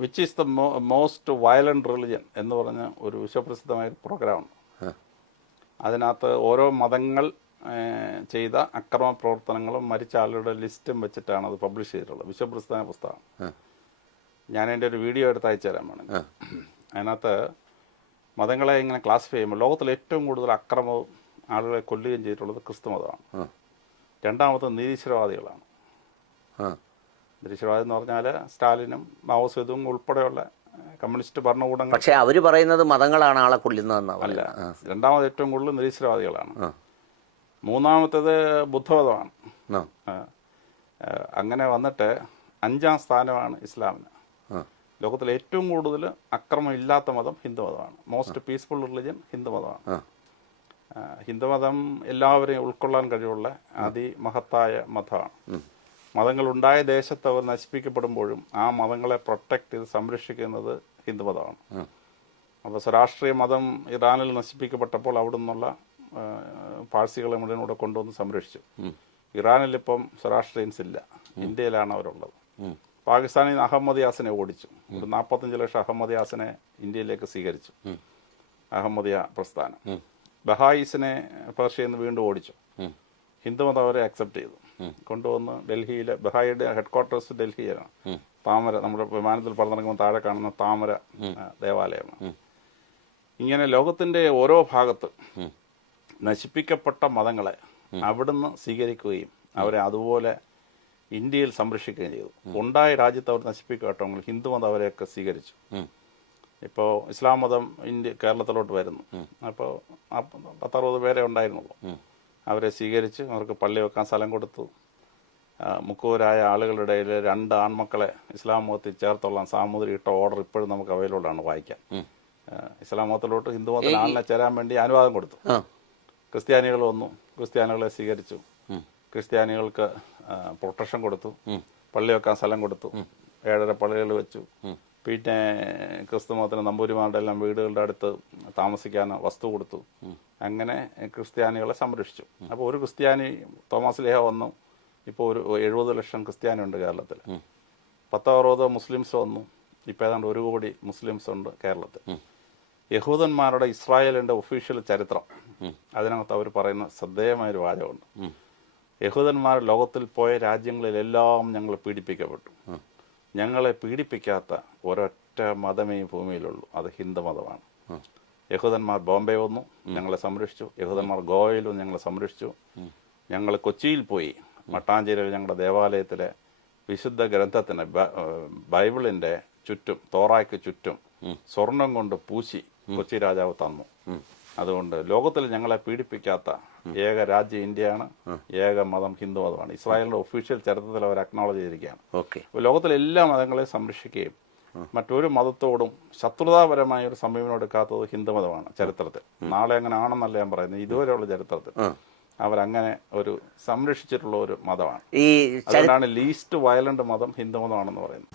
Which is the most violent religion എന്ന് പറഞ്ഞ ഒരു വിശ്വപ്രസിദ്ധമായ ഒരു പ്രോഗ്രാമാണ്. അതിനകത്ത് ഓരോ മതങ്ങൾ ചെയ്ത അക്രമ പ്രവർത്തനങ്ങളും മരിച്ച ആളുടെ ലിസ്റ്റും വെച്ചിട്ടാണ് അത് പബ്ലിഷ് ചെയ്തിട്ടുള്ളത്. വിശ്വപ്രസിദ്ധമായ പുസ്തകമാണ്. ഞാൻ എൻ്റെ ഒരു വീഡിയോ എടുത്ത് അയച്ചു തരാൻ വേണം. അതിനകത്ത് മതങ്ങളെ ഇങ്ങനെ ക്ലാസിഫൈ ചെയ്യുമ്പോൾ ലോകത്തിൽ ഏറ്റവും കൂടുതൽ അക്രമവും ആളുകളെ കൊല്ലുകയും ചെയ്തിട്ടുള്ളത് ക്രിസ്തു മതമാണ്. രണ്ടാമത് നിരീശ്വരവാദികളാണ്. നിരീശ്വരവാദി എന്ന് പറഞ്ഞാൽ സ്റ്റാലിനും മാവോസേതുവും ഉൾപ്പെടെയുള്ള കമ്മ്യൂണിസ്റ്റ് ഭരണകൂടങ്ങൾ. പക്ഷേ അവർ പറയുന്നത് മതങ്ങളാണ് ആളെ കൊല്ലുന്നതെന്ന്. അല്ല, രണ്ടാമത് ഏറ്റവും കൂടുതൽ നിരീശ്വരവാദികളാണ്. മൂന്നാമത്തേത് ബുദ്ധമതമാണ്. അങ്ങനെ വന്നിട്ട് 5ാം സ്ഥാനമാണ് ഇസ്ലാമിന്. ലോകത്തിലെ ഏറ്റവും കൂടുതൽ അക്രമം ഇല്ലാത്ത മതം ഹിന്ദുമതമാണ്. മോസ്റ്റ് പീസ്ഫുൾ റിലിജൻ ഹിന്ദുമതമാണ്. ഹിന്ദുമതം എല്ലാവരെയും ഉൾക്കൊള്ളാൻ കഴിവുള്ള അതിമഹത്തായ മതമാണ്. മതങ്ങളുണ്ടായ ദേശത്ത് അവർ നശിപ്പിക്കപ്പെടുമ്പോഴും ആ മതങ്ങളെ പ്രൊട്ടക്ട് ചെയ്ത് സംരക്ഷിക്കുന്നത് ഹിന്ദുമതമാണ്. അപ്പോൾ സ്വരാഷ്ട്രീയ മതം ഇറാനിൽ നശിപ്പിക്കപ്പെട്ടപ്പോൾ അവിടെ നിന്നുള്ള പാഴ്സികളെ മുഴുവൻ ഇവിടെ കൊണ്ടുവന്ന് സംരക്ഷിച്ചു. ഇറാനിലിപ്പം സ്വരാഷ്ട്രീയൻസ് ഇല്ല. ഇന്ത്യയിലാണ് അവരുള്ളത്. പാകിസ്ഥാനിൽ നിന്ന് അഹമ്മദിയാസിനെ ഓടിച്ചു. ഒരു 45 ലക്ഷം അഹമ്മദിയാസിനെ ഇന്ത്യയിലേക്ക് സ്വീകരിച്ചു. അഹമ്മദിയ പ്രസ്ഥാനം. ബഹായിസിനെ പേർഷ്യയിൽ നിന്ന് വീണ്ടും ഓടിച്ചു. ഹിന്ദുമതം അവരെ അക്സെപ്റ്റ് ചെയ്തു. കൊണ്ടുവന്ന് ഡൽഹിയിൽ, ബഹായിയുടെ ഹെഡ്ക്വാർട്ടേഴ്സ് ഡൽഹിയിലാണ്. താമര, നമ്മുടെ വിമാനത്തിൽ പറന്നിറങ്ങുമ്പോൾ താഴെ കാണുന്ന താമര ദേവാലയമാണ്. ഇങ്ങനെ ലോകത്തിന്റെ ഓരോ ഭാഗത്ത് നശിപ്പിക്കപ്പെട്ട മതങ്ങളെ അവിടുന്ന് സ്വീകരിക്കുകയും അവരെ അതുപോലെ ഇന്ത്യയിൽ സംരക്ഷിക്കുകയും ചെയ്തു. ഉണ്ടായ രാജ്യത്ത് അവർ നശിപ്പിക്കപ്പെട്ടെങ്കിൽ ഹിന്ദുമതം അവരെയൊക്കെ സ്വീകരിച്ചു. ഇപ്പോൾ ഇസ്ലാം മതം കേരളത്തിലോട്ട് വരുന്നു. അപ്പോൾ 10-60 പേരെ ഉണ്ടായിരുന്നുള്ളൂ. അവരെ സ്വീകരിച്ച് അവർക്ക് പള്ളി വെക്കാൻ സ്ഥലം കൊടുത്തു. മുക്കുവരായ ആളുകളുടെ ഇടയിൽ 2 ആൺമക്കളെ ഇസ്ലാം മതത്തിൽ ചേർത്തുള്ള സാമൂതിരി ഇട്ട ഓർഡർ ഇപ്പോഴും നമുക്ക് അവൈലബിൾ ആണ് വായിക്കാൻ. ഇസ്ലാം മതത്തിലോട്ട് ഹിന്ദുമതത്തിൽ ആളിനെ ചേരാൻ വേണ്ടി അനുവാദം കൊടുത്തു. ക്രിസ്ത്യാനികൾ വന്നു, ക്രിസ്ത്യാനികളെ സ്വീകരിച്ചു. ക്രിസ്ത്യാനികൾക്ക് പ്രൊട്ടക്ഷൻ കൊടുത്തു, പള്ളി വെക്കാൻ സ്ഥലം കൊടുത്തു, 7.5 പള്ളികൾ വെച്ചു. പിന്നെ ക്രിസ്തുമതത്തിന് നമ്പൂരിമാരുടെ എല്ലാം വീടുകളുടെ അടുത്ത് താമസിക്കാൻ വസ്തു കൊടുത്തു. അങ്ങനെ ക്രിസ്ത്യാനികളെ സംരക്ഷിച്ചു. അപ്പോൾ ഒരു ക്രിസ്ത്യാനി തോമസ് ലേഹ വന്നു. ഇപ്പോൾ ഒരു 70 ലക്ഷം ക്രിസ്ത്യാനി ഉണ്ട് കേരളത്തിൽ. 10-60 മുസ്ലിംസ് വന്നു. ഇപ്പോൾ ഏതാണ്ട് 1 കോടി മുസ്ലിംസ് ഉണ്ട് കേരളത്തിൽ. യഹൂദന്മാരുടെ ഇസ്രായേലിന്റെ ഒഫീഷ്യൽ ചരിത്രം, അതിനകത്ത് അവർ പറയുന്ന ശ്രദ്ധേയമായൊരു വാചകമുണ്ട്. യഹൂദന്മാർ ലോകത്തിൽ പോയ രാജ്യങ്ങളിലെല്ലാം ഞങ്ങൾ പീഡിപ്പിക്കപ്പെട്ടു. ഞങ്ങളെ പീഡിപ്പിക്കാത്ത ഒരൊറ്റ മതമേ ഭൂമിയിലുള്ളൂ, അത് ഹിന്ദുമതമാണ്. യഹൂദന്മാർ ബോംബെ വന്നു, ഞങ്ങളെ സംരക്ഷിച്ചു. യഹൂദന്മാർ ഗോവയിൽ വന്ന് ഞങ്ങളെ സംരക്ഷിച്ചു. ഞങ്ങൾ കൊച്ചിയിൽ പോയി മട്ടാഞ്ചേരിയിൽ ഞങ്ങളുടെ ദേവാലയത്തിലെ വിശുദ്ധ ഗ്രന്ഥത്തിന്, ബൈബിളിന്റെ ചുറ്റും, തോറായ്ക്ക് ചുറ്റും സ്വർണം കൊണ്ട് പൂശി കൊച്ചി രാജാവ് തന്നു. അതുകൊണ്ട് ലോകത്തിൽ ഞങ്ങളെ പീഡിപ്പിക്കാത്ത ഏക രാജ്യം ഇന്ത്യയാണ്. ഏക മതം ഹിന്ദുമതമാണ്. ഇസ്രായേലിന്റെ ഒഫീഷ്യൽ ചരിത്രത്തിൽ അവർ അക്നോളജ് ചെയ്തിരിക്കുകയാണ്. ലോകത്തിലെ എല്ലാ മതങ്ങളെയും സംരക്ഷിക്കുകയും മറ്റൊരു മതത്തോടും ശത്രുതാപരമായ ഒരു സമീപനം എടുക്കാത്തത് ഹിന്ദുമതമാണ് ചരിത്രത്തിൽ. നാളെ അങ്ങനെ ആണെന്നല്ല ഞാൻ പറയുന്നത്. ഇതുവരെയുള്ള ചരിത്രത്തിൽ അവരങ്ങനെ ഒരു സംരക്ഷിച്ചിട്ടുള്ള ഒരു മതമാണ്. അതുകൊണ്ടാണ് ലീസ്റ്റ് വയലന്റ് മതം ഹിന്ദുമതമാണെന്ന് പറയുന്നത്.